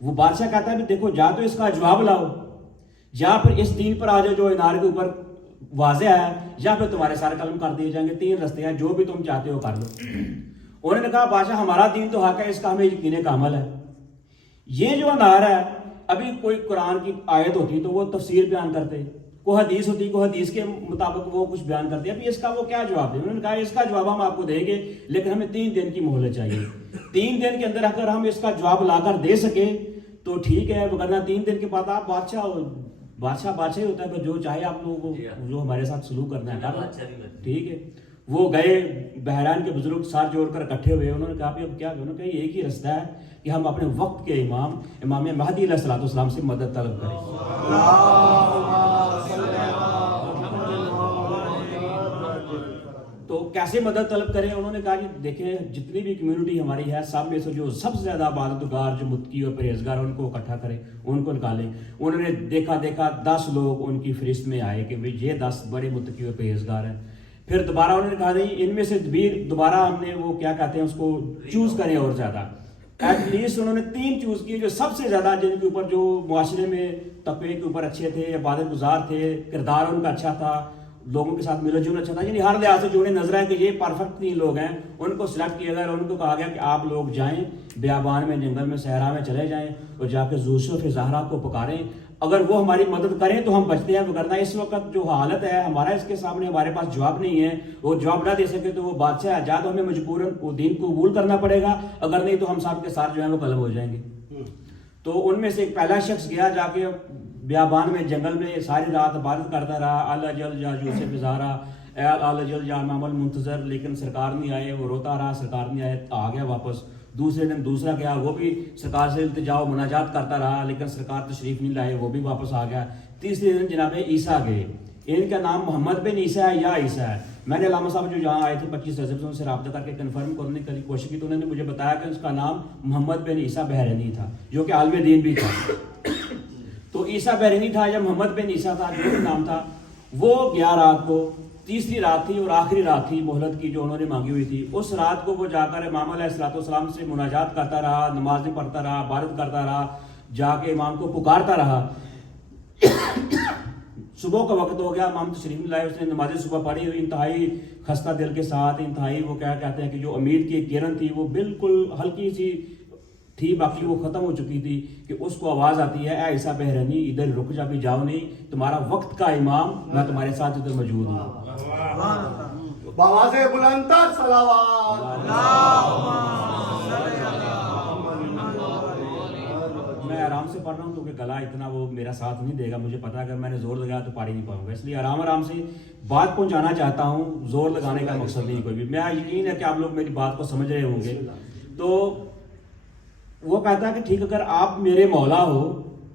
وہ بادشاہ کہتا ہے کہ دیکھو یا تو اس کا جواب لاؤ یا پھر اس دین پر آ جاؤ جو انار کے اوپر واضح ہے، یا پھر تمہارے سارے قلم کر دیے جائیں گے، 3 رستے ہیں، جو بھی تم چاہتے ہو کر لو۔ انہوں نے کہا بادشاہ ہمارا دین تو حق ہے، اس کا ہمیں یقین کامل ہے۔ یہ جو انار ہے، ابھی کوئی قرآن کی آیت ہوتی تو وہ تفسیر بیان کرتے، کوئی حدیث ہوتی کوئی حدیث کے مطابق وہ کچھ بیان کرتے، ابھی اس کا وہ کیا جواب دے؟ انہوں نے کہا اس کا جواب ہم آپ کو دیں گے لیکن ہمیں 3 دن کی مہلت چاہیے، 3 دن کے اندر اگر ہم اس کا جواب لا کر دے سکے تو ٹھیک ہے، ورنہ 3 دن کے بعد آپ بادشاہ ہی ہوتا ہے، جو چاہے آپ لوگوں کو جو ہمارے ساتھ سلوک کرنا ہے کرنا، ٹھیک ہے۔ وہ گئے، بحران کے بزرگ سار جوڑ کر اکٹھے ہوئے، انہوں نے کہا اب کیا؟ انہوں نے کہا ایک ہی رستہ ہے کہ ہم اپنے وقت کے امام مہدی علیہ الصلوۃ والسلام سے مدد طلب کریں۔ تو کیسے مدد طلب کریں؟ انہوں نے کہا جی دیکھیں جتنی بھی کمیونٹی ہماری ہے سب میں سے جو سب سے زیادہ عبادتگار، جو متقی اور پرہیزگار، ان کو اکٹھا کریں، ان کو نکالیں۔ انہوں نے دیکھا 10 لوگ ان کی فہرست میں آئے کہ یہ 10 بڑے متقی اور پرہیزگار ہیں۔ پھر دوبارہ انہوں نے کہا نہیں، ان میں سے دوبارہ ہم نے وہ کیا کہتے ہیں اس کو چوز کریں اور زیادہ، ایٹ لیسٹ انہوں نے 3 چوز کیے جو سب سے زیادہ، جن کے اوپر جو معاشرے میں تقوی کے اوپر اچھے تھے، عبادت گزار تھے، کردار ان کا اچھا تھا، لوگوں کے ساتھ ملنا جلنا اچھا تھا، یعنی ہر لحاظ سے جو انہیں نظر ہے کہ یہ پرفیکٹ 3 لوگ ہیں، ان کو سلیکٹ کیا گیا اور ان کو کہا گیا کہ آپ لوگ جائیں بیابان میں، جنگل میں، صحرا میں چلے جائیں اور جا کے یوسف زہرا کو پکاریں، اگر وہ ہماری مدد کریں تو ہم بچتے ہیں، ورنہ اس وقت جو حالت ہے ہمارا اس کے سامنے ہمارے پاس جواب نہیں ہے، وہ جواب نہ دے سکے تو وہ بادشاہ ہے، یا تو ہمیں مجبوراً وہ دین کو قبول کرنا پڑے گا، اگر نہیں تو ہم سب کے ساتھ جو ہیں وہ قلم ہو جائیں گے۔ تو ان میں سے ایک پہلا شخص گیا، جا کے بیابان میں جنگل میں ساری رات عبادت کرتا رہا، اللہ جل جا یوسف زہرا، اللہ جل جا امام المنتظر، لیکن سرکار نہیں آئے، وہ روتا رہا، سرکار نہیں آئے، آ گیا واپس۔ دوسرے دن دوسرا گیا، وہ بھی سرکار سے التجا و مناجات کرتا رہا، لیکن سرکار تشریف نہیں لائے، وہ بھی واپس آ گیا۔ تیسرے دن جناب عیسیٰ گئے، ان کا نام محمد بن عیسیٰ ہے یا عیسیٰ ہے، میں نے علامہ صاحب جو یہاں آئے تھے 25 رجب سے ان سے رابطہ کر کے کنفرم کرنے کی کوشش کی، تو انہوں نے مجھے بتایا کہ اس کا نام محمد بن عیسیٰ بحرینی تھا، جو کہ عالم دین بھی تھا۔ تو عیسیٰ بحرینی تھا یا محمد بن عیسیٰ تھا، جو بھی نام تھا، وہ گیا رات کو، تیسری رات تھی اور آخری رات تھی مہلت کی جو انہوں نے مانگی ہوئی تھی، اس رات کو وہ جا کر امام علیہ الصلوۃ والسلام سے مناجات کرتا رہا، نمازیں پڑھتا رہا، عبادت کرتا رہا، جا کے امام کو پکارتا رہا۔ صبح کا وقت ہو گیا، امام تشریف نہیں لائے، اس نے نماز صبح پڑھی، انتہائی خستہ دل کے ساتھ، انتہائی وہ کیا کہتے ہیں کہ جو امید کی کرن تھی وہ بالکل ہلکی سی تھی، باقی وہ ختم ہو چکی تھی، کہ اس کو آواز آتی ہے اے عیسیٰ بحرینی ادھر رک جا، بھی جاؤ نہیں، تمہارا وقت کا امام میں تمہارے ساتھ ادھر موجود ہوں۔ بآواز بلند تر صلوات۔ میں آرام سے پڑھ رہا ہوں کیونکہ گلا اتنا وہ میرا ساتھ نہیں دے گا، مجھے پتا ہے اگر میں نے زور لگایا تو پڑھ ہی نہیں پاؤں گا، اس لیے آرام سے بات پہنچانا چاہتا ہوں، زور لگانے کا مقصد نہیں کوئی بھی، میں یقین ہے کہ آپ لوگ میری بات کو سمجھ رہے ہوں گے۔ تو وہ کہتا ہے کہ ٹھیک اگر آپ میرے مولا ہو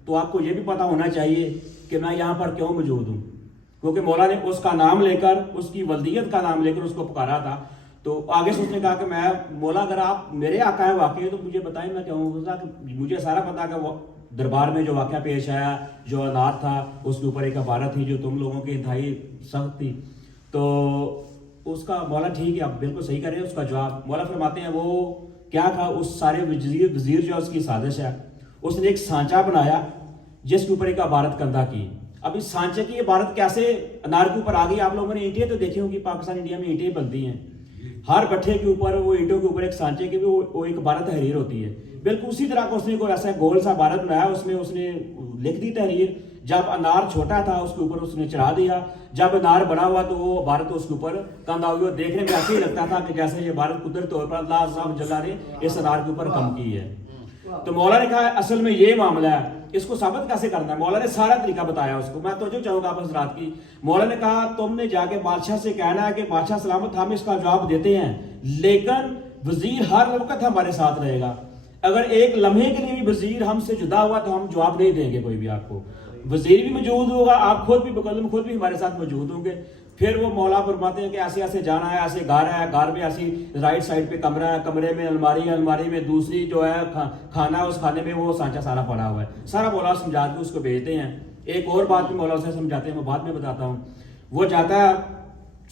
تو آپ کو یہ بھی پتا ہونا چاہیے کہ میں یہاں پر کیوں موجود ہوں، کیونکہ مولا نے اس کا نام لے کر، اس کی ولدیت کا نام لے کر اس کو پکارا تھا۔ تو آگے سے اس نے کہا کہ میں مولا اگر آپ میرے آقا ہیں واقعی تو مجھے بتائیں میں کیوں ہوں، مجھے سارا پتا کہ وہ دربار میں جو واقعہ پیش آیا، جو انار تھا اس کے اوپر ایک عبارت تھی جو تم لوگوں کی انتہائی سخت تھی، تو اس کا مولا ٹھیک ہے آپ بالکل صحیح کر رہے ہیں۔ اس کا جواب مولا فرماتے ہیں وہ کیا تھا، اس سارے وزیر جو اس کی سازش ہے، اس نے ایک سانچہ بنایا جس کے اوپر ایک عبارت کندہ کی۔ اب اس سانچے کی عبارت کیسے انار کے اوپر آ گئی؟ آپ لوگوں نے اینٹیں تو دیکھی ہوں گی، پاکستان انڈیا میں اینٹیں بنتی ہیں، ہر بٹھے کے اوپر وہ اینٹوں کے اوپر ایک سانچے کی بھی وہ ایک عبارت تحریر ہوتی ہے، بالکل اسی طرح کا اس نے کوئی ایسا گول سا عبارت بنایا، اس میں اس نے لکھ دی تحریر۔ جب انار چھوٹا تھا اس کے اوپر اس نے چڑھا دیا، جب انار بڑا ہوا تو وہ عبارت اس کے اوپر کندہ ہوئی، اور دیکھنے میں ایسے ہی لگتا تھا کہ جیسے یہ عبارت قدرتی طور پر اللہ عز و جل نے اس انار کے اوپر کم کی ہے۔ تو مولا نے کہا اصل میں یہ معاملہ ہے، اس کو ثابت کیسے کرنا ہے؟ مولا نے سارا طریقہ بتایا اس کو، میں توجہ چاہوں گا آپ حضرات کی۔ مولا نے کہا تم نے جا کے بادشاہ سے کہنا ہے کہ بادشاہ سلامت، ہم اس کا جواب دیتے ہیں، لیکن وزیر ہر وقت ہمارے ساتھ رہے گا، اگر ایک لمحے کے لیے بھی وزیر ہم سے جدا ہوا تو ہم جواب نہیں دیں گے کوئی بھی آپ کو، وزیر بھی موجود ہوگا، آپ خود بھی مقدم خود بھی ہمارے ساتھ موجود ہوں گے۔ پھر وہ مولا فرماتے ہیں کہ ایسے ایسے جانا ہے، ایسے گھر ہے، گھر میں ایسی رائٹ سائڈ پہ کمرہ ہے، کمرے میں الماری ہے، الماری میں دوسری جو ہے کھانا ہے، اس کھانے میں وہ سانچہ سارا پڑا ہوا ہے، سارا مولا سمجھا کے اس کو بھیجتے ہیں۔ ایک اور بات بھی مولا سے سمجھاتے ہیں، میں بعد میں بتاتا ہوں۔ وہ جاتا ہے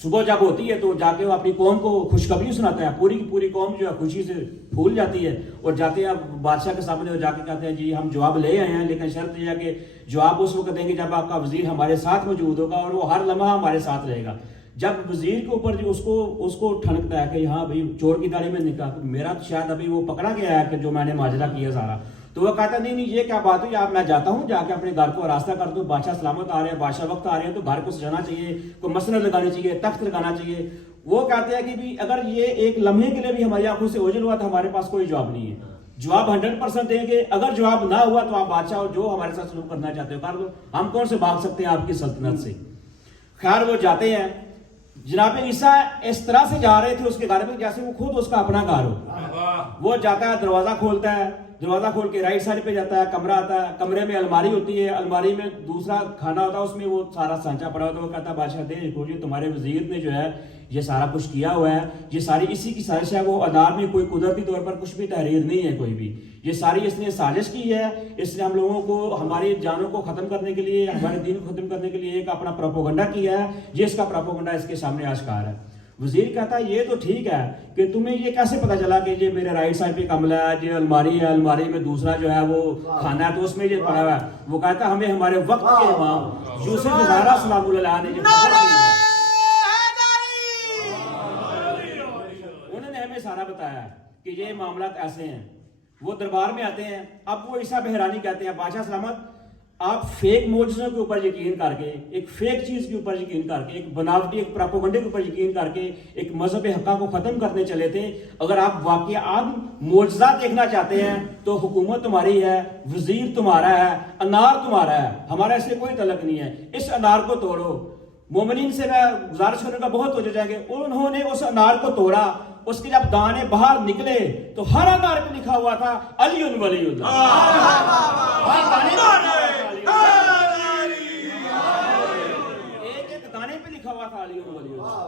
صبح جب ہوتی ہے تو جا کے وہ اپنی قوم کو خوشخبری سناتا ہے, پوری کی پوری قوم جو ہے خوشی سے پھول جاتی ہے, اور جاتے ہیں بادشاہ کے سامنے اور جا کے کہتے ہیں جی ہم جواب لے آئے ہیں, لیکن شرط یہ ہے کہ جواب اس وقت دیں گے جب آپ کا وزیر ہمارے ساتھ موجود ہوگا اور وہ ہر لمحہ ہمارے ساتھ رہے گا. جب وزیر کے اوپر جو اس کو ٹھنکتا ہے کہ ہاں بھائی چور کی داڑھی میں نکلا, میرا شاید ابھی وہ پکڑا گیا ہے کہ جو میں نے ماجرا کیا سارا, تو وہ کہتا نہیں یہ کیا بات ہوئی, آپ میں جاتا ہوں جا کے اپنے گھر کو راستہ کر دوں, بادشاہ سلامت آ رہے ہیں, بادشاہ وقت آ رہے ہیں, تو گھر کو سجانا چاہیے, کوئی مسند لگانی چاہیے, تخت لگانا چاہیے. وہ کہتے ہیں کہ بھی اگر یہ ایک لمحے کے لیے بھی ہماری آنکھوں سے اوجھل ہوا تو ہمارے پاس کوئی جواب نہیں ہے, جواب 100% دیں گے. اگر جواب نہ ہوا تو آپ بادشاہ اور جو ہمارے ساتھ سلوک کرنا چاہتے ہو کر دو, ہم کون سے بھاگ سکتے ہیں آپ کی سلطنت سے. خیر وہ جاتے ہیں. جناب عیسیٰ اس طرح سے جا رہے تھے اس کے گھر میں جیسے وہ خود اس کا اپنا گھر ہو. وہ جاتا ہے, دروازہ کھولتا ہے, دروازہ کھول کے رائٹ سائڈ پہ جاتا ہے, کمرہ آتا ہے, کمرے میں الماری ہوتی ہے, الماری میں دوسرا کھانا ہوتا ہے, اس میں وہ سارا سانچہ پڑا ہوتا ہے. وہ کہتا ہے بادشاہ دیکھو تمہارے وزیر نے جو ہے یہ سارا کچھ کیا ہوا ہے, یہ ساری اسی کی سازش ہے. وہ انار میں کوئی قدرتی طور پر کچھ بھی تحریر نہیں ہے کوئی بھی, یہ ساری اس نے سازش کی ہے. اس نے ہم لوگوں کو ہماری جانوں کو ختم کرنے کے لیے, ہمارے دین کو ختم کرنے کے لیے ایک اپنا پروپیگنڈا کیا ہے. یہ اس کا پروپیگنڈا اس کے سامنے آشکار ہے. وزیر کہتا ہے یہ تو ٹھیک ہے کہ تمہیں یہ کیسے پتا چلا کہ یہ میرے رائٹ سائڈ پہ کمرہ ہے, یہ الماری ہے, الماری میں دوسرا جو ہے وہ کھانا ہے, تو اس میں یہ پڑا ہوا ہے. وہ کہتا ہے ہمیں ہمارے وقت کے امام یوسف زہرا سلام اللہ علیہ نے انہوں نے ہمیں سارا بتایا کہ یہ معاملات ایسے ہیں. وہ دربار میں آتے ہیں. اب وہ عیسیٰ بحرانی کہتے ہیں بادشاہ سلامت آپ فیک معجزوں کے اوپر یقین کر کے, ایک فیک چیز کے اوپر یقین کر کے, ایک بناوٹی ایک پروپیگنڈے کے اوپر یقین کر کے ایک مذہب حقہ کو ختم کرنے چلے تھے. اگر آپ واقعات معجزات دیکھنا چاہتے ہیں تو حکومت تمہاری ہے, وزیر تمہارا ہے, انار تمہارا ہے, ہمارا اس سے کوئی تعلق نہیں ہے. اس انار کو توڑو. مومنین سے میں گزارش کرنے کا بہت ہو جائیں گے. انہوں نے اس انار کو توڑا. اس کے جب دانے باہر نکلے تو ہر انار پہ لکھا ہوا تھا علی ولی اللہ. ایک ایک دانے پہ لکھا ہوا تھا علی ولی اللہ.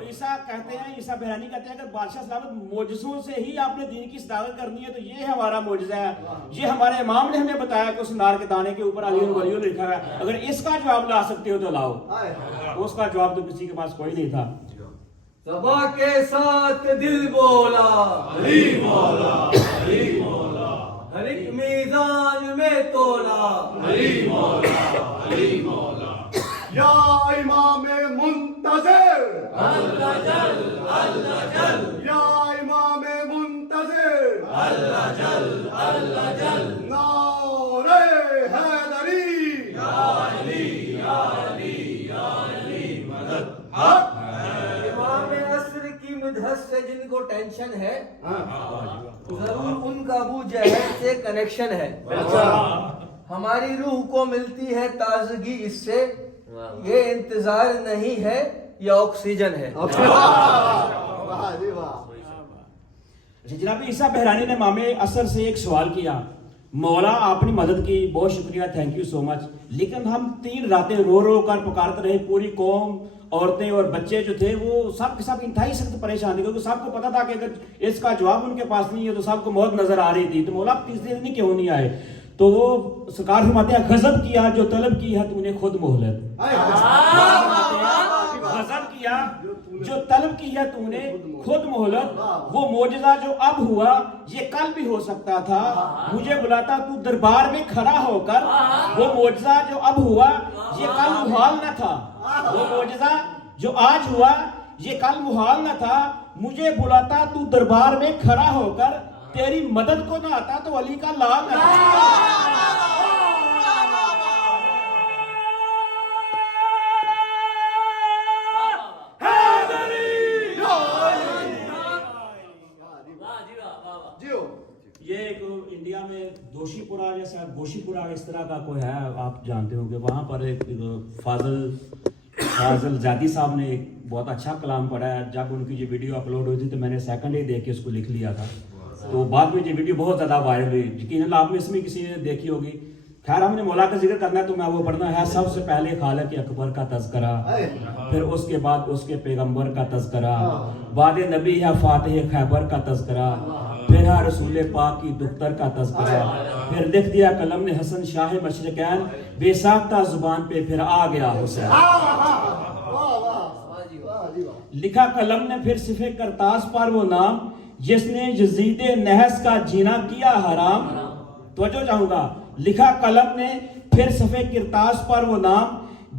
عیسیٰ کہتے ہیں, عیسیٰ بحرانی کہتے ہیں اگر بادشاہ سلامت معجزوں سے ہی آپ نے دین کی صداقت کرنی ہے تو یہ ہمارا معجزہ ہے. یہ ہمارے امام نے ہمیں بتایا کہ اس انار کے دانے کے اوپر علی ولی اللہ لکھا ہے. اگر اس کا جواب لا سکتے ہو تو لاؤ. اس کا جواب تو کسی کے پاس کوئی نہیں تھا. صبا کے ساتھ دل بولا علی مولا, علی مولا, ہر ایک میزان میں تولا علی مولا, علی مولا. یا امام منتظر اللہ جل اللہ جل یا امام منتظر اللہ جل اللہ جل نعرہ حیدری امام عصر کی مدحت سے جن کو ٹینشن ہے ضرور ان کا ابو جہل سے کنیکشن ہے. ہماری روح کو ملتی ہے تازگی اس سے, یہ انتظار نہیں ہے یہ آکسیجن ہے. واہ جی واہ. جناب عیسیٰ بحرانی نے امام عصر سے ایک سوال کیا, مولا آپ نے مدد کی, بہت شکریہ, تھینک یو سو مچ, لیکن ہم 3 راتیں رو رو کر پکارتے رہے. پوری قوم, عورتیں اور بچے جو تھے وہ سب کے سب انتہائی سخت پریشان تھے, کیونکہ سب کو پتا تھا کہ اگر اس کا جواب ان کے پاس نہیں ہے تو سب کو موت نظر آ رہی تھی. تو مولا آپ تیسرے دن کیوں نہیں آئے؟ تو وہ سرکار فرماتے ہیں غضب کیا جو طلب کی ہے تو نے خود مہلت. غضب کیا جو طلب کی ہے تو نے خود مہلت. وہ معجزہ جو اب ہوا یہ کل بھی ہو سکتا تھا. مجھے بلاتا تو دربار میں کھڑا ہو کر. وہ معجزہ جو اب ہوا یہ کل محال نہ تھا. وہ معجزہ جو آج ہوا یہ کل محال نہ تھا. مجھے بلاتا تو دربار میں کھڑا ہو کر. تیری مدد کو نہ آتا تو علی کا لال نہ تھا. یہ ایک انڈیا میں دوشی پورا جیسا گوشی پورا اس طرح کا کوئی ہے, آپ جانتے ہوں گے. وہاں پر ایک فاضل زیادی صاحب نے ایک بہت اچھا کلام پڑھا ہے. جب ان کی یہ ویڈیو اپلوڈ ہوئی تھی تو میں نے سیکنڈ ہی دیکھ کے اس کو لکھ لیا تھا. تو بعد میں یہ ویڈیو بہت زیادہ وائرل ہوئی. یقیناً آپ میں اس میں کسی نے دیکھی ہوگی. خیر ہم نے مولا کا ذکر کرنا ہے تو میں وہ پڑھنا ہے. سب سے پہلے خالق اکبر کا تذکرہ, پھر اس کے بعد اس کے پیغمبر کا تذکرہ, بعد نبی ہے فاتح خیبر کا تذکرہ, پھر ہے رسول پاک کی دختر کا تذکرہ، پھر لکھ دیا قلم نے حسن شاہ مشرقین، بے ساختہ زبان پہ پھر آ گیا حسین۔ لکھا قلم نے پھر صفحے کرتاس پر وہ نام، جس نے یزید نحس کا جینا کیا حرام۔ توجہ چاہوں گا، لکھا قلم نے پھر صفحے کرتاس پر وہ نام،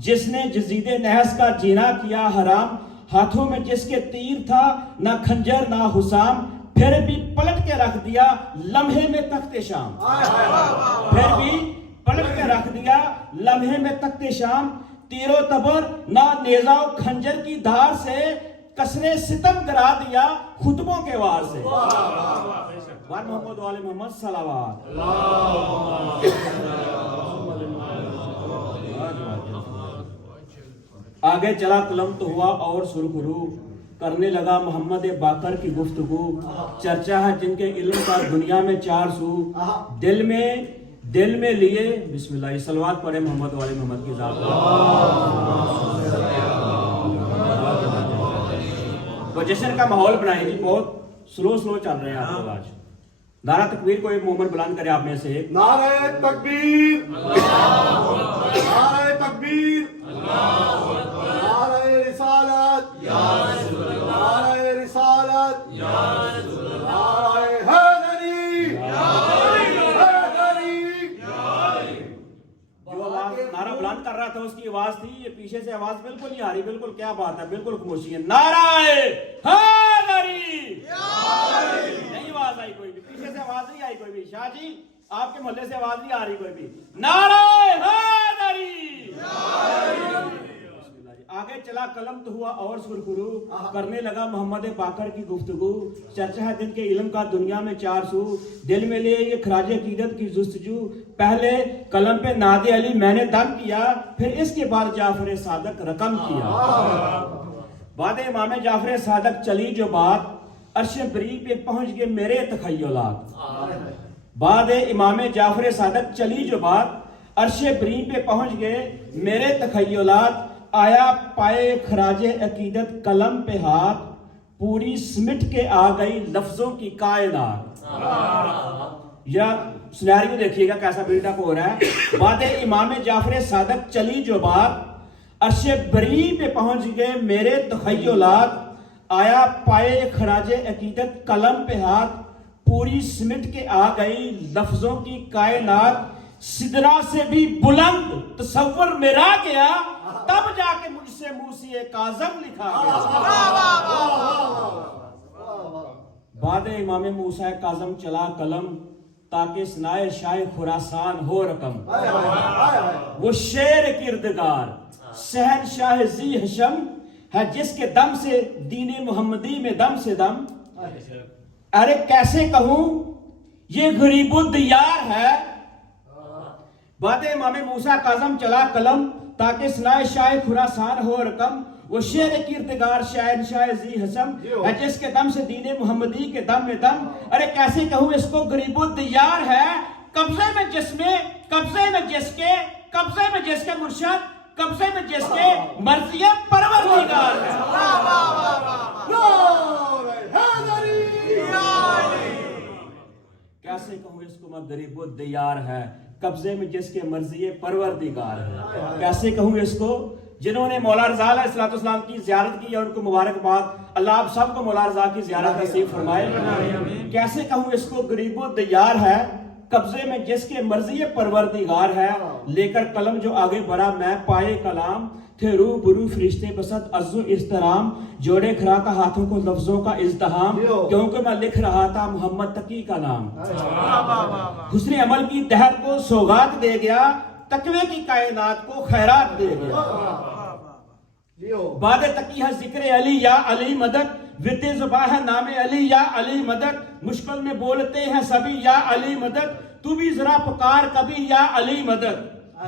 جس نے یزید نحس کا جینا کیا حرام۔ ہاتھوں میں جس کے تیر تھا نہ کھنجر نہ حسام، پھر بھی پلٹ کے رکھ دیا لمحے میں تخت شام۔ پھر بھی پلٹ کے رکھ دیا لمحے میں تخت شام، تیر و تبر نہ نیزہ و کھنجر کی دھار سے، کسرے ستم کرا دیا خطبوں کے وار سے۔ وار محمد و آل محمد صلوات۔ آگے چلا قلم تو ہوا اور سرخرو، کرنے لگا محمد باقر کی گفتگو، چرچا ہے جن کے علم کا دنیا میں چار سو، دل میں لیے بسم اللہ، صلوات پڑھے محمد والے محمد کی ذات تو جشن کا ماحول بنائیں گے۔ بہت سلو چل رہے ہیں آپ لوگ آج۔ نعرہ تکبیر کو ایک مومن بلند کرے آپ میں سے ایک۔ نعرہ تکبیر، نعرہ تکبیر، نعرہ رسالت، نعرہ رسالت، نعرہ حیدری، حیدری۔ جو آواز نعرہ بلند کر رہا تھا اس کی آواز تھی، یہ پیچھے سے آواز بالکل نہیں آ رہی، بالکل کیا بات ہے، بالکل خاموشی ہے۔ نعرہ حیدری، نہیں آواز آئی کوئی بھی، پیچھے سے آواز نہیں آئی کوئی بھی۔ شاہ جی آپ کے محلے سے آواز نہیں آ رہی کوئی بھی۔ نعرہ حیدری۔ آگے چلا قلم تو ہوا اور سرخرو، کرنے لگا محمد باقر کی گفتگو، چرچا ہے جن کے علم کا دنیا میں چار سو، دل میں لے یہ خراج عقیدت کی جستجو، پہلے قلم پہ ناد علی میں نے دم کیا، پھر اس کے بعد جعفر صادق رقم کیا۔ بعد امام جعفر صادق چلی جو بات، عرش بری پہ پہنچ گئے میرے تخیلات۔ بعد امام جعفر صادق چلی جو بات، عرش بری پہ پہنچ گئے میرے تخیلات، آیا پائے خراج عقیدت قلم پہ ہاتھ، پوری سمٹ کے آ گئی لفظوں کی کائنات۔ یا سنیریو دیکھیے گا کیسا بلڈ اپ ہو رہا ہے۔ بعد امام جعفر صادق چلی جو بات، عرش بری پہ پہنچ گئے میرے تخیلات، آیا پائے خراج عقیدت قلم پہ ہاتھ، پوری سمٹ کے آ گئی لفظوں کی کائنات، سدرا سے بھی بلند تصور میرا گیا، تب جا کے مجھ سے موسی کاظم لکھا گیا۔ بعد امام موسی کاظم چلا قلم، تاکہ سنائے شاہ خراسان ہو رقم۔ وہ شیر کردگار شہنشاہ ذی حشم ہے، جس کے دم سے دین محمدی میں دم سے دم۔ ارے کیسے کہوں یہ غریب الدیار ہے۔ بعد امام موسیٰ کاظم چلا قلم، تاکہ سنائے شاہ خراسان ہو رقم۔ وہ شیر کردگار شہنشاہ ذی حشم ہے، جس کے دم سے دین محمدی کے دم میں دم۔ ارے کیسے کہوں اس کو غریب الدیار ہے، قبضے میں جس کے مرشد، قبضے میں جس کے مرضی پروردگار ہے۔ کیسے کہوں اس کو میں غریب الدیار ہے، قبضے میں جس کے مرضی پروردگار ہے۔ کیسے کہوں اس کو جنہوں نے مولا رضا علیہ السلام کی زیارت کی، اور ان کو مبارکباد، اللہ آپ سب کو مولا رضا کی زیارت نصیب فرمائے۔ کیسے کہوں اس کو غریب الدیار ہے، قبضے میں جس کے مرضی پروردگار ہے۔ لے کر قلم جو آگے بڑھا میں پائے کلام، تھے رو برو فرشتے بسط عز و احترام، جوڑے کھڑا تھا ہاتھوں کو لفظوں کا ازدحام، کیونکہ میں لکھ رہا تھا محمد تقی کا نام۔ حسن عمل کی دہر کو سوغات دے گیا، تقوی کی کائنات کو خیرات دے گیا۔ بعد تقی ہے ذکر علی یا علی مدد، ورد زباں ہے نام علی یا علی مدد، مشکل میں بولتے ہیں سبھی یا علی مدد، تو بھی ذرا پکار کبھی یا علی مدد۔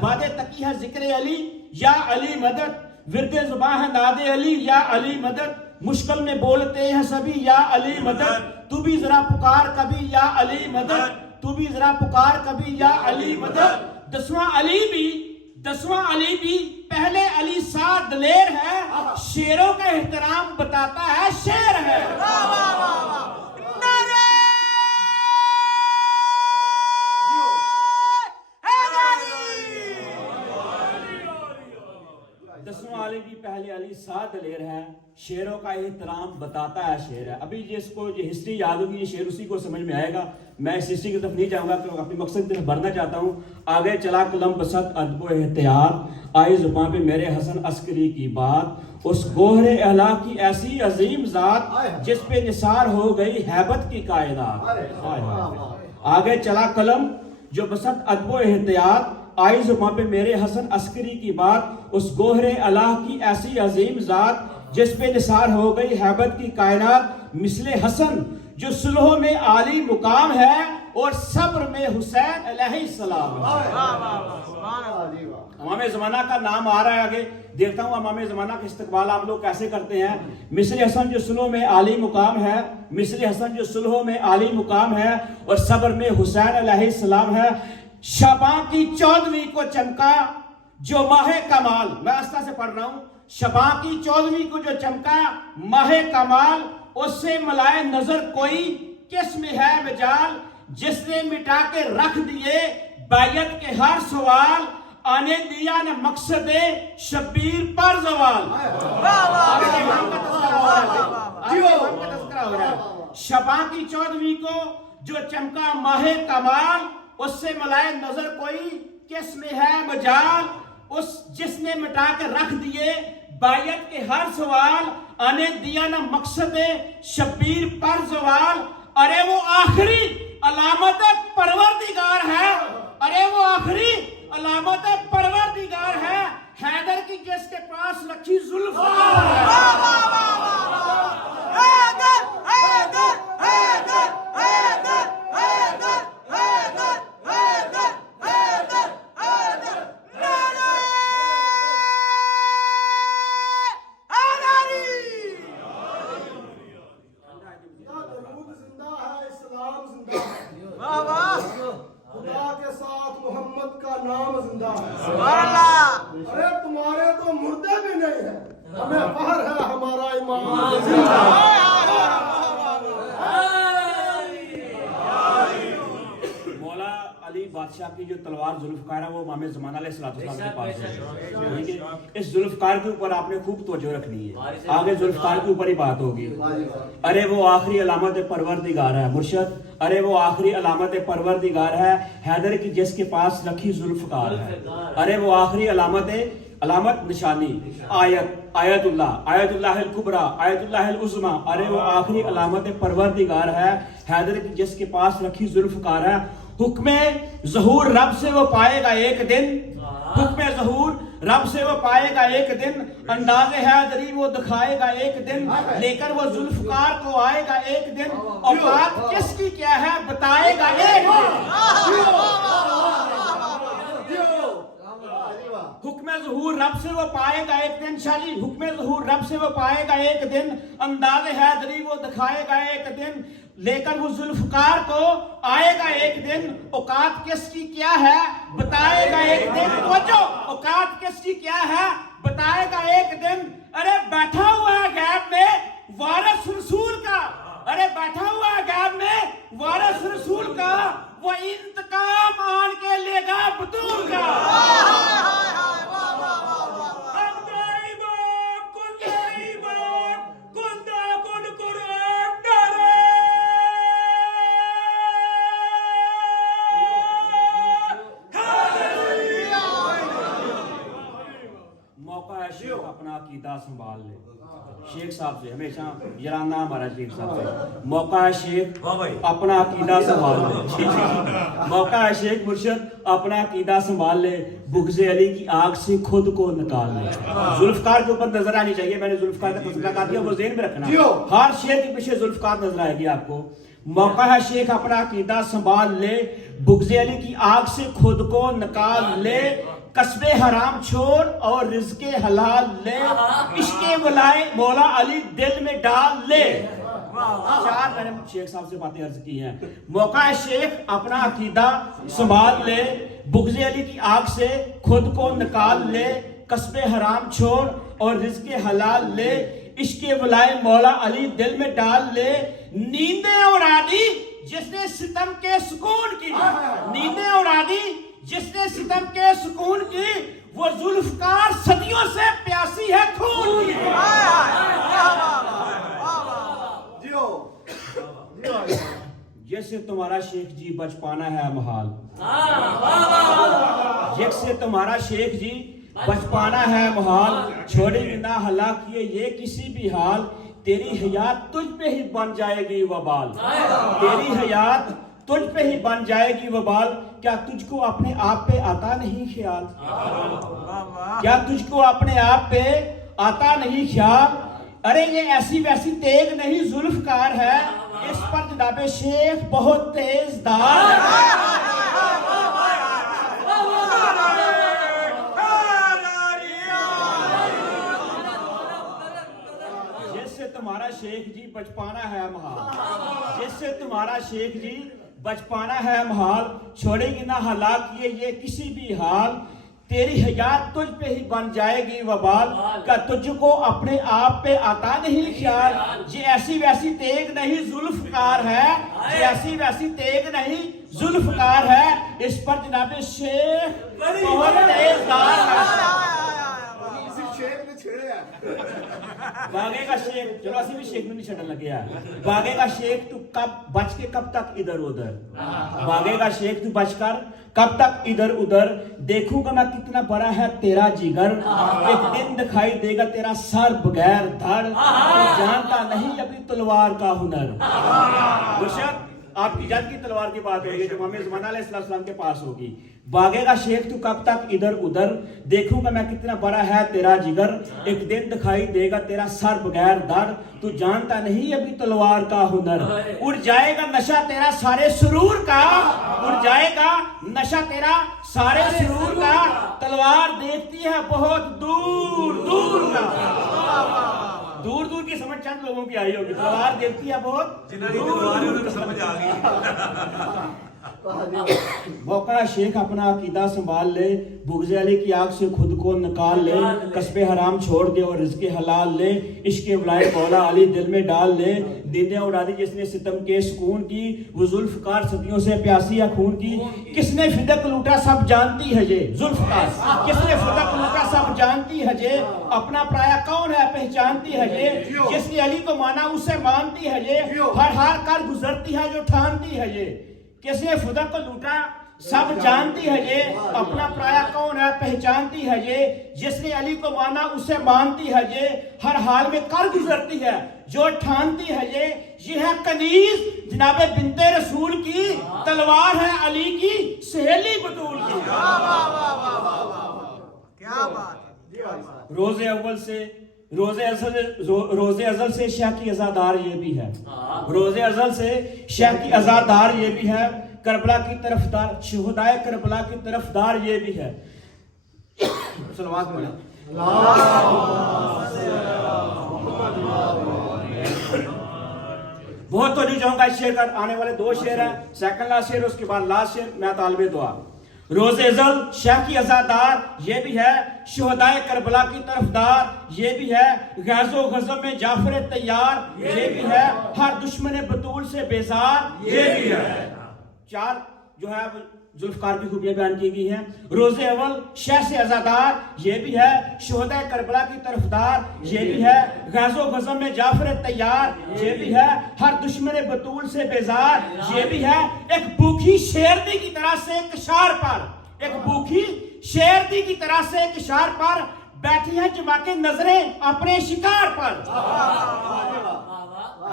بعد تقی ہے ذکر علی یا علی مدد، ورد زباں ہے ناد علی یا علی مدد، مشکل میں بولتے ہیں سبھی یا علی مدد، تو بھی ذرا پکار کبھی یا علی مدد، تو بھی ذرا پکار کبھی یا علی مدد۔ دسواں علی بھی پہلے علی سا دلیر ہے، شیروں کا احترام بتاتا ہے شیر ہے۔ نعرہ اہل علی ساتھ دلیر ہے, شیروں کا احترام بتاتا ہے شعر ہے. ابھی جس کو جو ہسٹری یاد ہوگی یہ شعر اسی کو سمجھ میں آئے گا. میں اس ہسٹری کی طرف نہیں جاؤں گا کہ اپنی مقصد کی طرف بڑھنا چاہتا ہوں. آگے چلا قلم بسط ادب و احتیاط, آئی زباں پہ میرے حسن عسکری کی بات, اس گوہر اعلیٰ کی ایسی عظیم ذات جس پہ نثار ہو گئی ہیبت کی کائنات. آگے چلا قلم جو بسط ادب و احتیاط, آئی زباں پہ میرے حسن عسکری کی بات, اس گوہر الہ کی ایسی عظیم ذات جس پہ نثار ہو گئی ہیبت کی کائنات. مثل حسن جو صلح میں عالی مقام ہے اور صبر میں حسین علیہ السلام. امام زمانہ کا نام آ رہا ہے, آگے دیکھتا ہوں امام زمانہ کا استقبال آپ لوگ کیسے کرتے ہیں. مثل حسن جو صلح میں عالی مقام ہے, مثل حسن جو صلح میں عالی مقام ہے اور صبر میں حسین علیہ السلام ہے. شباں کی 14ویں کو چمکا جو ماہ کمال, میں آستہ سے پڑھ رہا ہوں, شباں کی 14ویں کو جو چمکا ماہ کمال, اس سے ملائے نظر کوئی کس میں ہے مجال, جس نے مٹا کے رکھ دیے بیعت کے ہر سوال, آنے دیا نہ مقصد شبیر پر زوال. شباں کی 14ویں کو جو چمکا ماہ کمال, اس سے ملائے نظر کوئی کس میں ہے مجال, اس جس نے مٹا کے رکھ دیے بیعت کے ہر سوال, آنے دیا نہ مقصد شبیر پر زوال. ارے وہ آخری علامت پروردگار ہے, ارے وہ آخری علامت پروردگار ہے, حیدر کی جس کے پاس رکھی ذوالفقار ہے. خدا کے ساتھ محمد کا نام زندہ ہے. ارے تمہارے تو مردے بھی نہیں ہیں, ہمیں فخر ہے ہمارا امام زندہ ہے. مولا علی بادشاہ کی جو تلوار ذوالفقار ہے وہ امام زمانہ علیہ السلام کے پاس ہے. اس ذوالفقار کے اوپر آپ نے خوب توجہ رکھنی ہے, آگے ذوالفقار کے اوپر ہی بات ہوگی. ارے وہ آخری علامت پروردگار ہے مرشد, ارے وہ آخری علامت پروردگار ہے, حیدر کی جس کے پاس رکھی ذوالفقار ہے. ارے وہ آخری علامت نشانی آیت اللہ الکبریٰ, آیت اللہ العظمیٰ. ارے وہ آخری علامت پروردگار ہے, حیدر کی جس کے پاس رکھی ذوالفقار ہے. حکم ظہور رب سے وہ پائے گا ایک دن, حکم ظہور رب سے وہ پائے گا ایک دن, انداز حیدری وہ دکھائے گا ایک دن, لے کر وہ ذوالفقار کو آئے گا ایک دن, اور بات کس کی کیا ہے بتائے گا ایک دن. حکم ظہور رب سے وہ پائے گا ایک دن, شالی حکم ظہور رب سے وہ پائے گا ایک دن, انداز حیدری وہ دکھائے گا ایک دن, لے کر وہ ذوالفقار کو آئے گا ایک دن. اوقات کس کی کیا ہے بتائے گا ایک دن, اوقات کس کی کیا ہے بتائے گا ایک دن. ارے بیٹھا ہوا ہے غیب میں وارث رسول کا, ارے بیٹھا ہوا ہے غیب میں وارث رسول کا, وہ انتقام آن کے لے گا بطول کا. موقع ہے شیخ اپنا عقیدہ سنبھال لے. شیخ صاحب سے ہمیشہ یرانہ ہمارا شیخ صاحب سے, موقع ہے شیخ اپنا عقیدہ سنبھال لے. موقع ہے شیخ مرشد اپنا عقیدہ سنبھال لے, بغض علی کی آگ سے خود کو نکال لے. ذوالفقار کے اوپر نظر آنی چاہیے, میں نے ذوالفقار کا تذکرہ کر دیا, وہ ذہن میں رکھنا, ہر شعر کے پیچھے ذوالفقار نظر آئے گی آپ کو. موقع ہے شیخ اپنا عقیدہ سنبھال لے, بغض علی کی آگ سے خود کو نکال لے, قصب حرام چھوڑ اور رزق حلال لے, عشق ولائے مولا علی دل میں ڈال لے. چار میں نے شیخ صاحب سے باتیں عرض کی ہیں. موقع ہے شیخ اپنا عقیدہ سنبھال لے, بغض علی کی آگ سے خود کو نکال لے, قصب حرام چھوڑ اور رزق حلال لے, عشق ولائے مولا علی دل میں ڈال لے. نیندیں اڑا دی جس نے ستم کے سکون کی, نیندیں اڑا دی جس نے ستم کے سکون کی, وہ ذوالفقار صدیوں سے پیاسی ہے خون کی. جیسے تمہارا شیخ جی بچپانا ہے محال, جیسے تمہارا شیخ جی بچپانا ہے محال, چھوڑے گی نہ ہلاکیے یہ کسی بھی حال, تیری حیات تجھ پہ ہی بن جائے گی وبال, تیری حیات تجھ پہ ہی بن جائے گی وبال, کیا تجھ کو اپنے آپ پہ آتا نہیں خیال, کیا تجھ کو اپنے آپ پہ آتا نہیں خیال, ارے یہ ایسی ویسی تیغ نہیں ذوالفقار ہے, اس پر جناب شیخ بہت تیز دار ہے. جیسے تمہارا شیخ جی بچپانا ہے محال, جیسے تمہارا شیخ جی بچپانا ہے محال, چھوڑے گی نہ ہلاکیے یہ کسی بھی حال, تیری حیات تجھ پہ ہی بن جائے گی وبال, کہ تجھ کو اپنے آپ پہ آتا نہیں خیال, یہ ایسی ویسی تیغ نہیں ذوالفقار ہے, یہ ایسی ویسی تیغ نہیں ذوالفقار ہے, اس پر جناب شیخ بہت تیز دار ہے. باغے کا شیخ, چلو اسی بھی شیخ میں نہیں چھڑن لگے ہیں, باغے کا شیخ تو کب بچ کے کب تک ادھر ادھر, باغے کا شیخ تو بچ کر کب تک ادھر ادھر, دیکھوں گا میں کتنا بڑا ہے تیرا جگر, ایک دن دکھائی دے گا تیرا سر بغیر دھڑ, تو جانتا نہیں اپنی تلوار کا ہنر. گلشن آپ کی جد کی تلوار کی بات ہوگی جو محمد زمانہ علیہ السلام کے پاس ہوگی. باغے کا شیخ تو کب تک ادھر ادھر, دیکھوں گا میں کتنا بڑا ہے تیرا جگر, ایک دن دکھائی دے گا تیرا سر بغیر دھڑ, تو جانتا نہیں ابھی تلوار کا ہنر. اڑ جائے گا نشہ تیرا سارے سرور کا, اڑ جائے گا نشہ تیرا سارے سرور کا, تلوار دیکھتی ہے بہت دور دور کا. دور دور کی سمجھ چند لوگوں کی آئی ہوگی, تلوار دیکھتی ہے بہت دور سمجھ آ گئی. موقع شیخ اپنا عقیدہ سنبھال لے, بغض علی کی آگ سے خود کو نکال لے, کسب حرام چھوڑ دے اور رزق حلال لے, عشق ولائے مولا علی دل میں ڈال لے, نیندیں اڑا دی جس نے ستم کے سکون کی, وہ ذوالفقار صدیوں سے پیاسی ہے خون کی. کس نے فدق لوٹا سب جانتی ہے یہ ذوالفقار, کس نے فدق لوٹا سب جانتی ہے یہ, اپنا پرایا کون ہے پہچانتی ہے یہ, جس نے علی کو مانا اسے مانتی ہے یہ, ہر ہار کر گزرتی ہے جو ٹھانتی ہے یہ. کس نے فدق کو لوٹا سب جانتی ہے یہ, اپنا پرایا کون ہے پہچانتی ہے یہ, جس نے علی کو مانا اسے مانتی ہے یہ, ہر حال میں کر گزرتی ہے جو ٹھانتی ہے یہ. یہ ہے کنیز جناب بنت رسول کی, تلوار ہے علی کی سہیلی بطول کی. کیا بات, روز ازل سے شیخ کی ازادار یہ بھی ہے, روز ازل سے شیخ کی ازادار یہ بھی ہے, کربلا کی طرفدار شہدائے کربلا کی طرفدار یہ بھی ہے. صلوات پڑھیں. بہت توجہ چاہوں گا اس شعر کا, آنے والے دو شعر ہیں, سیکنڈ لاسٹ شعر اس کے بعد لاسٹ شعر, میں طالب دعا. روز ازل شیخ کی ازادار یہ بھی ہے, شہدائے کربلا کی طرفدار یہ بھی ہے, غیظ و غضب میں جعفر تیار یہ بھی ہے, ہر دشمن بطول سے بیزار یہ بھی ہے. چار جو ہے ذوالفقار کی خوبیاں بیان کی گئی ہیں. روز اول شیخ سے ازادار یہ بھی ہے, شہدائے کربلا کی طرفدار یہ بھی ہے, غیظ و غضب میں جعفر تیار یہ بھی ہے, ہر دشمن بطول سے بیزار یہ بھی ہے. ایک بھوکی شیردی کی طرح سے کشار پر, ایک بھوکی شیردی کی طرح سے کشار پر بیٹھی ہیں جما کے نظریں اپنے شکار پر.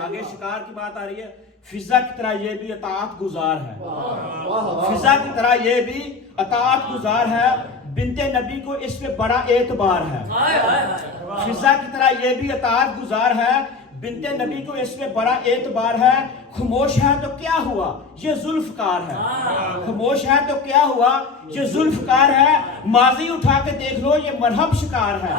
آگے شکار کی بات آ رہی ہے. فضا کی طرح یہ بھی اطاعت گزار ہے, فضا کی طرح یہ بھی اطاعت گزار ہے, بنت نبی کو اس پہ بڑا اعتبار ہے. فضا کی طرح یہ بھی اطاعت گزار ہے, بنت نبی کو اس پہ بڑا اعتبار ہے. خاموش ہے تو کیا ہوا یہ ذوالفقار ہے, خاموش ہے تو کیا ہوا یہ ذوالفقار ہے, ماضی اٹھا کے دیکھ لو یہ مرہم شکار ہے.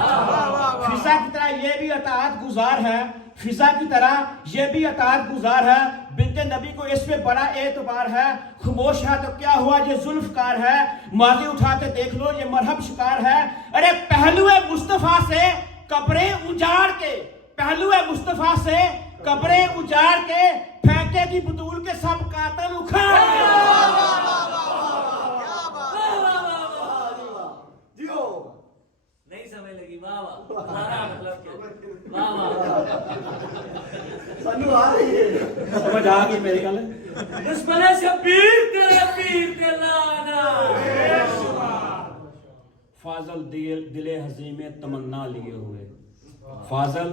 فضا کی طرح یہ بھی اطاعت گزار ہے, فضا کی طرح یہ بھی اطاعت گزار ہے, بنت نبی کو اس پہ بڑا اعتبار ہے. خاموش ہے تو کیا ہوا یہ ذوالفقار ہے, ماضی اٹھا کے دیکھ لو یہ مرہم شکار ہے. ارے پہلو مصطفیٰ سے قبریں اجاڑ کے, پہلو مصطفیٰ سے قبریں اجاڑ کے, پھینکے کی بطول کے سب قاتل اکھاڑ کے. گی. واہ واہ, تمہارا مطلب کیا؟ واہ واہ. سنو آ رہی ہے. سمجھ آ گئی میری گل. دشمن شبیر تیرے پیر تے لانا. فاضل دل حزین میں تمنا لیے ہوئے, فاضل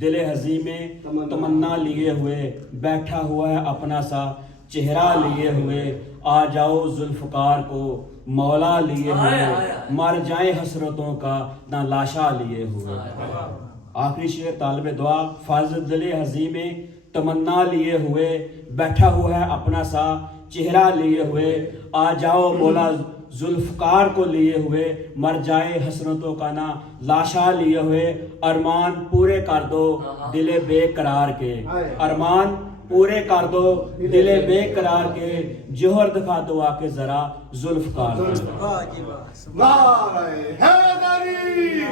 دل حزین میں تمنا لیے ہوئے, بیٹھا ہوا ہے اپنا سا چہرہ لیے ہوئے, آ جاؤ ذوالفقار کو مولا لیے ہوئے, مر جائیں حسرتوں کا نہ لاشا لیے ہوئے. آخری شعر طالب دعا. فاضل دل حزین میں تمنا لیے ہوئے, بیٹھا ہوا ہے اپنا سا چہرہ لیے ہوئے, آ جاؤ مولا ذوالفقار کو لیے ہوئے, مر جائے حسرتوں کا نہ لاشا لیے ہوئے. ارمان پورے کر دو دل بے قرار کے, ارمان پورے کر دو دل بے قرار کے, جوہر دکھا دو آ کے ذرا ذوالفقار. نعرہ حیدری.